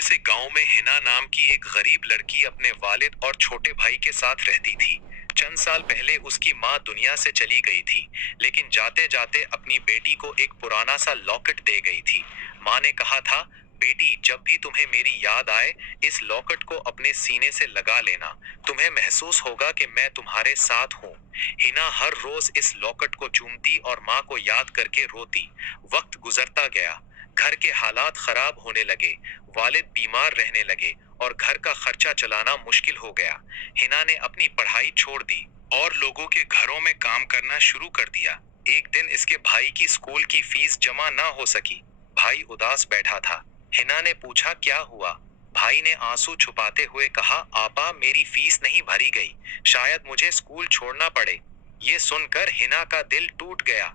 से गांव में हिना नाम की एक गरीब लड़की अपने वालिद और छोटे भाई के साथ रहती थी। चंद साल पहले उसकी माँ दुनिया से चली गई थी, लेकिन जाते जाते अपनी बेटी को एक पुराना सा लॉकेट दे गई थी। माँ ने कहा था, बेटी जब भी तुम्हें मेरी याद आए, इस लॉकेट को अपने सीने से लगा लेना। तुम्हें महसूस होगा कि मैं तुम्हारे साथ हूँ। हिना हर रोज इस लॉकेट को चूमती और माँ को याद करके रोती। वक्त गुजरता गया, घर के हालात खराब होने लगे, वालिद बीमार रहने लगे और घर का खर्चा चलाना मुश्किल हो गया। हिना ने अपनी पढ़ाई छोड़ दी और लोगों के घरों में काम करना शुरू कर दिया। एक दिन इसके भाई की स्कूल की फीस जमा ना हो सकी। भाई उदास बैठा था। हिना ने पूछा, क्या हुआ? भाई ने आंसू छुपाते हुए कहा, आपा मेरी फीस नहीं भरी गई, शायद मुझे स्कूल छोड़ना पड़े। ये सुनकर हिना का दिल टूट गया।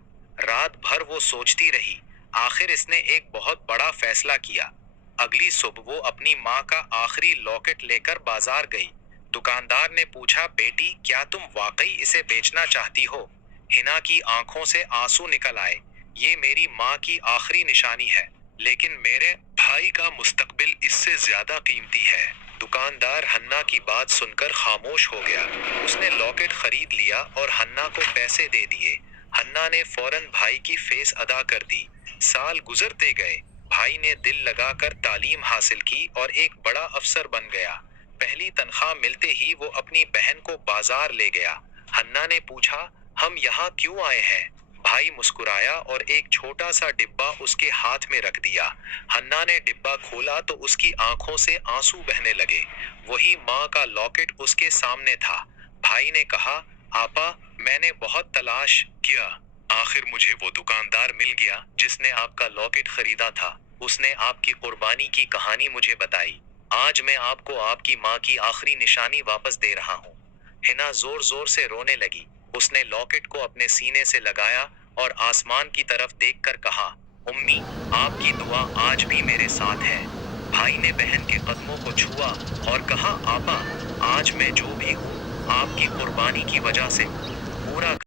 रात भर वो सोचती रही। आखिर इसने एक बहुत बड़ा फैसला किया। अगली सुबह वो अपनी माँ का आखिरी लॉकेट लेकर बाजार गई। दुकानदार ने पूछा, बेटी क्या तुम वाकई इसे बेचना चाहती हो? हिना की आंखों से आंसू निकल आए। ये मेरी माँ की आखिरी निशानी है, लेकिन मेरे भाई का मुस्तकबिल इससे ज्यादा कीमती है। दुकानदार हन्ना की बात सुनकर खामोश हो गया। उसने लॉकेट खरीद लिया और हन्ना को पैसे दे दिए। हन्ना ने फौरन भाई की फीस अदा कर दी। साल गुजरते गए। भाई ने दिल लगाकर तालीम हासिल की और एक बड़ा अफसर बन गया। पहली तनख्वाह मिलते ही वो अपनी बहन को बाजार ले गया। हन्ना ने पूछा, हम यहाँ क्यों आए हैं? भाई मुस्कुराया और एक छोटा सा डिब्बा उसके हाथ में रख दिया। हन्ना ने डिब्बा खोला तो उसकी आंखों से आंसू बहने लगे। वही माँ का लॉकेट उसके सामने था। भाई ने कहा, आपा मैंने बहुत तलाश किया, आखिर मुझे वो दुकानदार मिल गया जिसने आपका लॉकेट खरीदा था। उसने आपकी कुर्बानी की कहानी मुझे बताई। आज मैं आपको आपकी माँ की आखिरी निशानी वापस दे रहा हूँ। हिना जोर जोर से रोने लगी। उसने लॉकेट को अपने सीने से लगाया और आसमान की तरफ देखकर कहा, उम्मी, आपकी दुआ आज भी मेरे साथ है। भाई ने बहन के कदमों को छुआ और कहा, आपा आज मैं जो भी हूँ, आपकी कुर्बानी की वजह से हूँ। पूरा